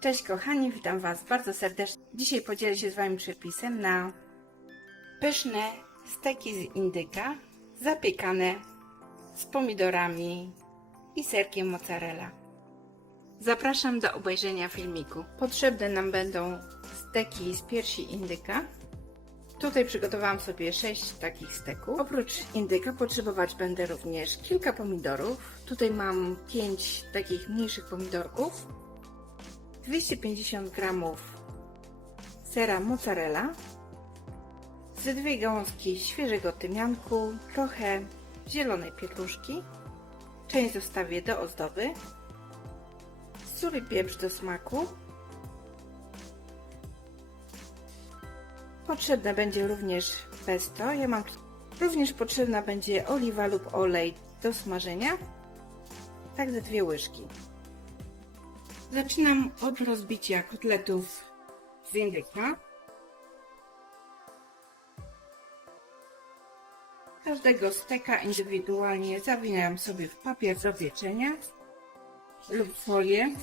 Cześć kochani, witam Was bardzo serdecznie. Dzisiaj podzielę się z Wami przepisem na pyszne steki z indyka, zapiekane z pomidorami i serkiem mozzarella. Zapraszam do obejrzenia filmiku. Potrzebne nam będą steki z piersi indyka. Tutaj przygotowałam sobie 6 takich steków. Oprócz indyka potrzebować będę również kilka pomidorów. Tutaj mam 5 takich mniejszych pomidorków, 250 g sera mozzarella, ze 2 gałązki świeżego tymianku, trochę zielonej pietruszki, część zostawię do ozdoby, sól i pieprz do smaku. Potrzebne będzie również pesto. Również potrzebna będzie oliwa lub olej do smażenia, tak ze 2 łyżki. Zaczynam od rozbicia kotletów z indyka. Każdego steka indywidualnie zawinam sobie w papier do pieczenia lub folię,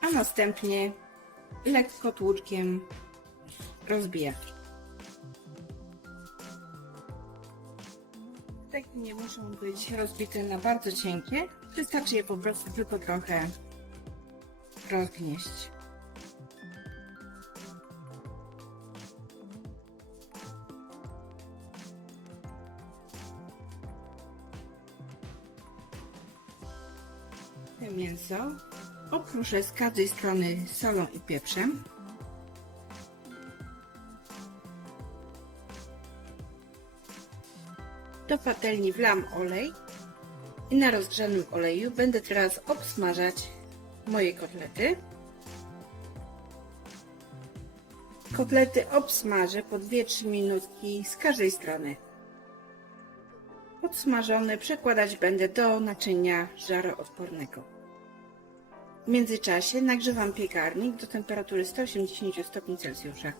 a następnie lekko tłuczkiem rozbijam. Steki nie muszą być rozbite na bardzo cienkie, wystarczy je po prostu tylko trochę rozgnieść. Mięso oprószę z każdej strony solą i pieprzem. Do patelni wlałam olej i na rozgrzanym oleju będę teraz obsmażać moje kotlety. Kotlety obsmażę po 2-3 minutki z każdej strony. Podsmażone przekładać będę do naczynia żaroodpornego. W międzyczasie nagrzewam piekarnik do temperatury 180 stopni Celsjusza.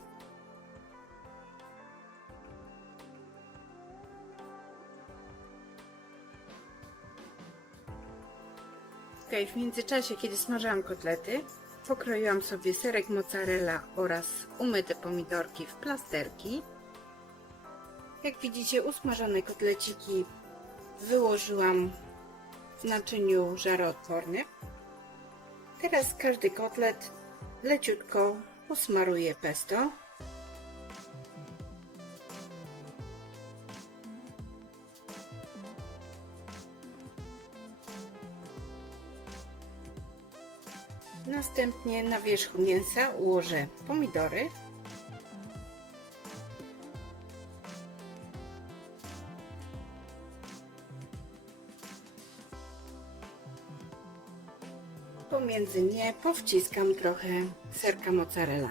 W międzyczasie, kiedy smażyłam kotlety, pokroiłam sobie serek mozzarella oraz umyte pomidorki w plasterki. Jak widzicie, usmażone kotleciki wyłożyłam w naczyniu żaroodpornym. Teraz każdy kotlet leciutko posmaruję pesto. Następnie na wierzchu mięsa ułożę pomidory. Pomiędzy nie powciskam trochę serka mozzarella.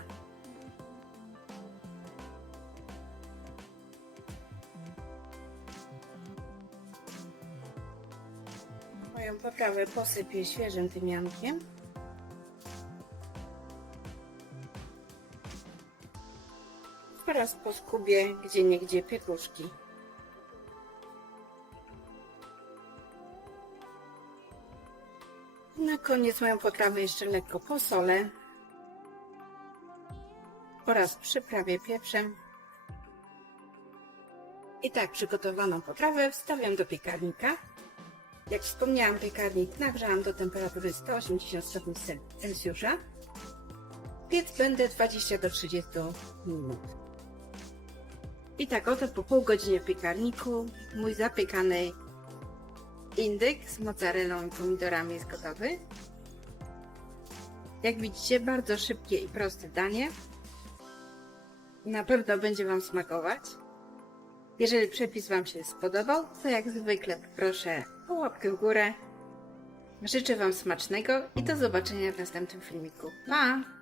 Moją poprawę posypię świeżym tymiankiem. Oraz poskubię gdzieniegdzie pietruszki. Na koniec moją potrawę jeszcze lekko posolę oraz przyprawię pieprzem. I tak przygotowaną potrawę wstawiam do piekarnika. Jak wspomniałam, piekarnik nagrzałam do temperatury 180 stopni Celsjusza. Piec będę 20 do 30 minut. I tak oto po pół godziny w piekarniku mój zapiekany indyk z mozzarellą i pomidorami jest gotowy. Jak widzicie, bardzo szybkie i proste danie. Na pewno będzie Wam smakować. Jeżeli przepis Wam się spodobał, to jak zwykle proszę o łapkę w górę. Życzę Wam smacznego i do zobaczenia w następnym filmiku. Pa!